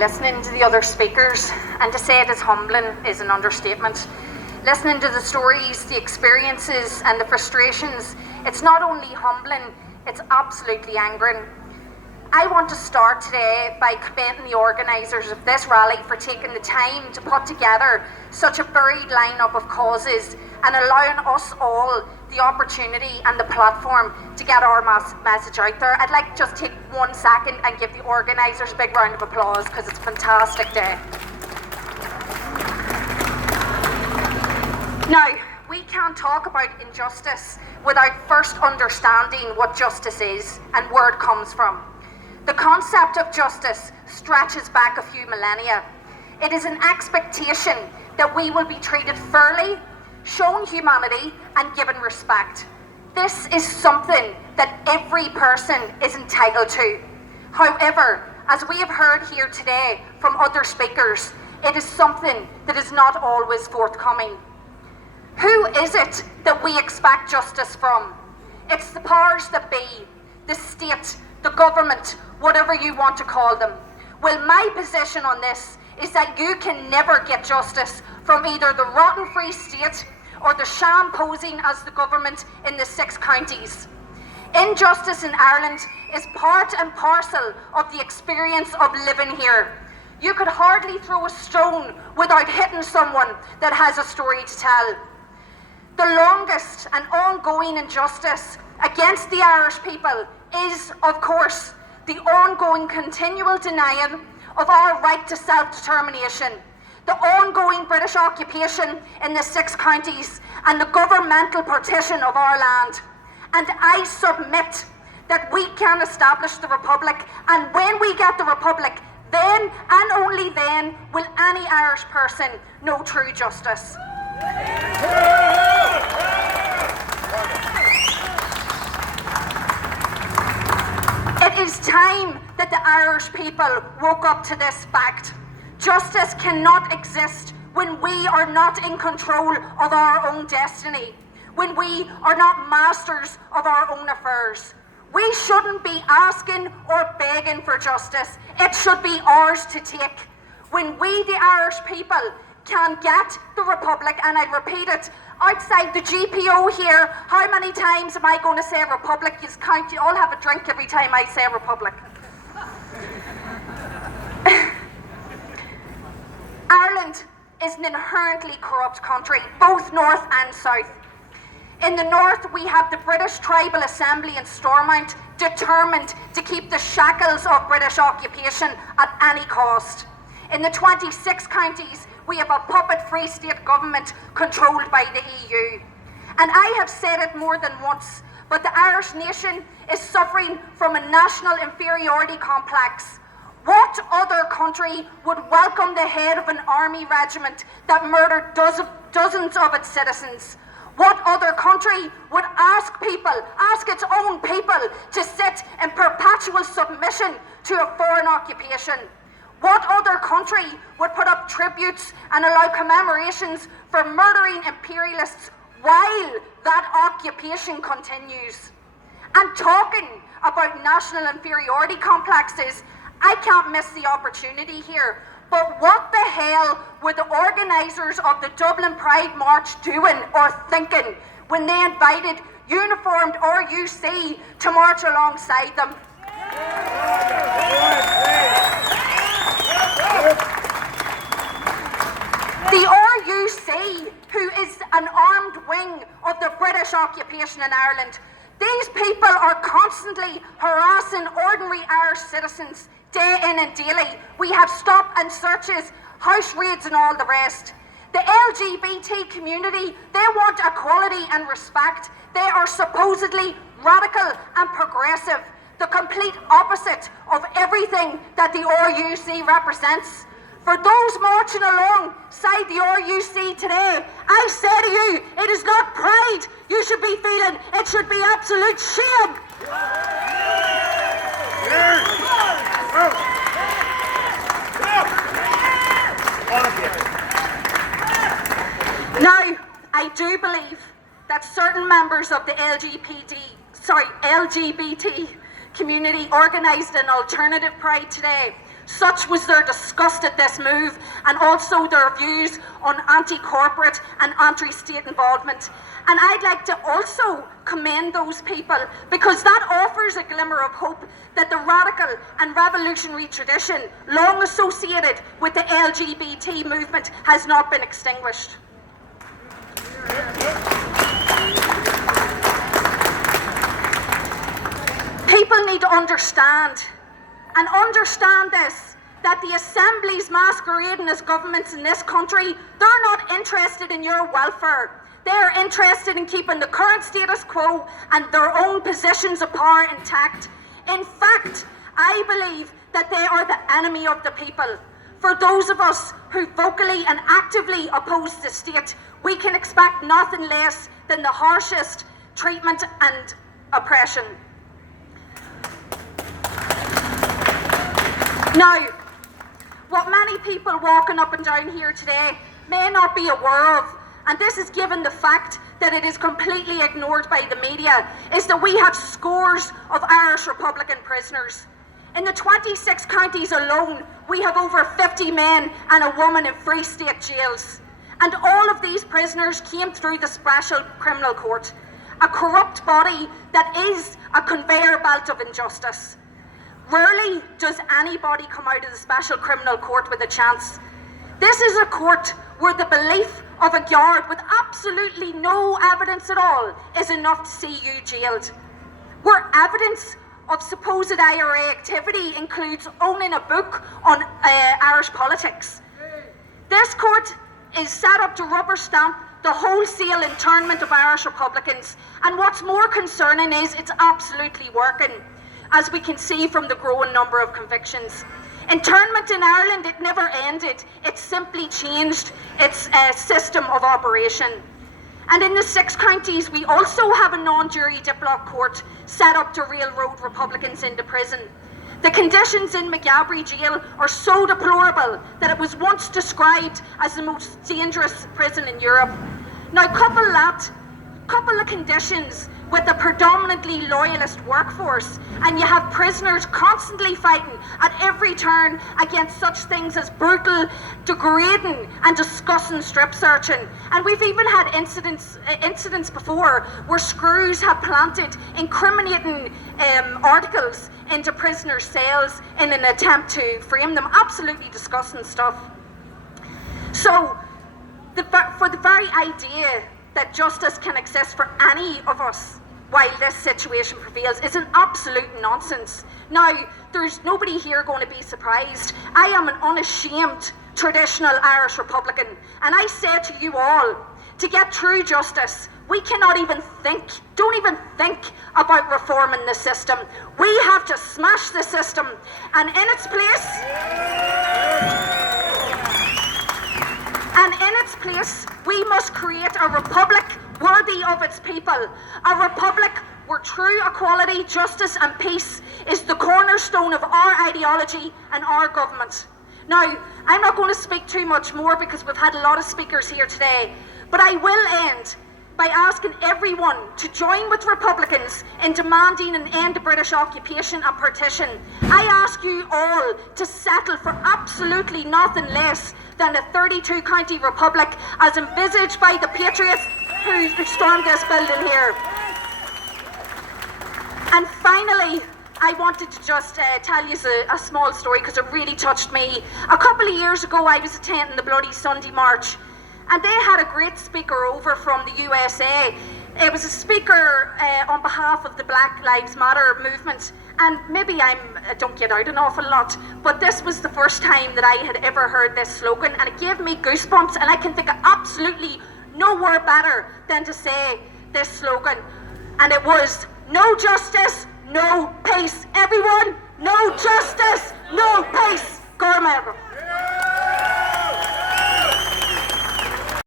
Listening to the other speakers, and to say it is humbling is an understatement. Listening to the stories, the experiences and the frustrations, it's not only humbling, it's absolutely angering. I want to start today by commending the organisers of this rally for taking the time to put together such a varied lineup of causes and allowing us all the opportunity and the platform to get our message out there. I'd like to just take 1 second and give the organisers a big round of applause because it's a fantastic day. Now, we can't talk about injustice without first understanding what justice is and where it comes from. The concept of justice stretches back a few millennia. It is an expectation that we will be treated fairly, shown humanity and given respect. This is something that every person is entitled to. However, as we have heard here today from other speakers, it is something that is not always forthcoming. Who is it that we expect justice from? It's the powers that be, the state, the government, whatever you want to call them. Well, my position on this is that you can never get justice from either the rotten Free State or the sham posing as the government in the 6 counties. Injustice in Ireland is part and parcel of the experience of living here. You could hardly throw a stone without hitting someone that has a story to tell. The longest and ongoing injustice against the Irish people is, of course, the ongoing continual denying of our right to self-determination, the ongoing British occupation in the 6 counties and the governmental partition of our land. And I submit that we can establish the Republic, and when we get the Republic, then and only then will any Irish person know true justice. It is time that the Irish people woke up to this fact. Justice cannot exist when we are not in control of our own destiny, when we are not masters of our own affairs. We shouldn't be asking or begging for justice. It should be ours to take. When we, the Irish people, can get the Republic, and I repeat it, outside the GPO here, how many times am I going to say Republic? You count, you all have a drink every time I say Republic. Ireland is an inherently corrupt country, both north and south. In the north, we have the British Tribal Assembly in Stormont, determined to keep the shackles of British occupation at any cost. In the 26 counties, we have a puppet Free State government controlled by the EU. And I have said it more than once, but the Irish nation is suffering from a national inferiority complex. What other country would welcome the head of an army regiment that murdered dozens of its citizens? What other country would ask its own people to sit in perpetual submission to a foreign occupation? What other country would put up tributes and allow commemorations for murdering imperialists while that occupation continues? And talking about national inferiority complexes, I can't miss the opportunity here. But what the hell were the organisers of the Dublin Pride March doing or thinking when they invited uniformed RUC to march alongside them? The RUC, who is an armed wing of the British occupation in Ireland, these people are constantly harassing ordinary Irish citizens day in and daily. We have stop and searches, house raids and all the rest. The LGBT community, they want equality and respect. They are supposedly radical and progressive, the complete opposite of everything that the RUC represents. For those marching alongside the RUC today, I say to you, it is not pride you should be feeling, it should be absolute shame. Now, I do believe that certain members of the LGBT community organised an alternative pride today Such was their disgust at this move, and also their views on anti-corporate and anti-state involvement. And I'd like to also commend those people, because that offers a glimmer of hope that the radical and revolutionary tradition long associated with the LGBT movement has not been extinguished. People need to understand this, that the assemblies masquerading as governments in this country, they're not interested in your welfare. They're interested in keeping the current status quo and their own positions of power intact. In fact, I believe that they are the enemy of the people. For those of us who vocally and actively oppose the state, we can expect nothing less than the harshest treatment and oppression. Now, what many people walking up and down here today may not be aware of, and this is given the fact that it is completely ignored by the media, is that we have scores of Irish Republican prisoners. In the 26 counties alone, we have over 50 men and a woman in Free State jails. And all of these prisoners came through the Special Criminal Court, a corrupt body that is a conveyor belt of injustice. Rarely does anybody come out of the Special Criminal Court with a chance. This is a court where the belief of a guard with absolutely no evidence at all is enough to see you jailed. Where evidence of supposed IRA activity includes owning a book on Irish politics. This court is set up to rubber stamp the wholesale internment of Irish Republicans, and what's more concerning is it's absolutely working, as we can see from the growing number of convictions. Internment in Ireland, it never ended. It simply changed its system of operation. And in the 6 counties, we also have a non-jury diplock court set up to railroad Republicans into prison. The conditions in McGabry jail are so deplorable that it was once described as the most dangerous prison in Europe. Now, couple of conditions with a predominantly loyalist workforce, and you have prisoners constantly fighting at every turn against such things as brutal, degrading and disgusting strip searching. And we've even had incidents before where screws have planted incriminating articles into prisoners' cells in an attempt to frame them. Absolutely disgusting stuff. So, for the very idea that justice can exist for any of us while this situation prevails is an absolute nonsense. Now, there's nobody here going to be surprised. I am an unashamed traditional Irish Republican, and I say to you all, to get true justice, we cannot even don't even think about reforming the system. We have to smash the system, and in its place, we must create a republic worthy of its people, a republic where true equality, justice and peace is the cornerstone of our ideology and our government. Now, I'm not going to speak too much more because we've had a lot of speakers here today, but I will end by asking everyone to join with Republicans in demanding an end to British occupation and partition. I ask you all to settle for absolutely nothing less than a 32-county republic as envisaged by the patriots who stormed this building here. And finally, I wanted to just tell you a small story because it really touched me. A couple of years ago, I was attending the Bloody Sunday March, and they had a great speaker over from the USA. It was a speaker on behalf of the Black Lives Matter movement. And maybe I don't get out an awful lot, but this was the first time that I had ever heard this slogan, and it gave me goosebumps, and I can think of absolutely nowhere better than to say this slogan. And it was, no justice, no peace. Everyone, no justice, no peace. Go, America.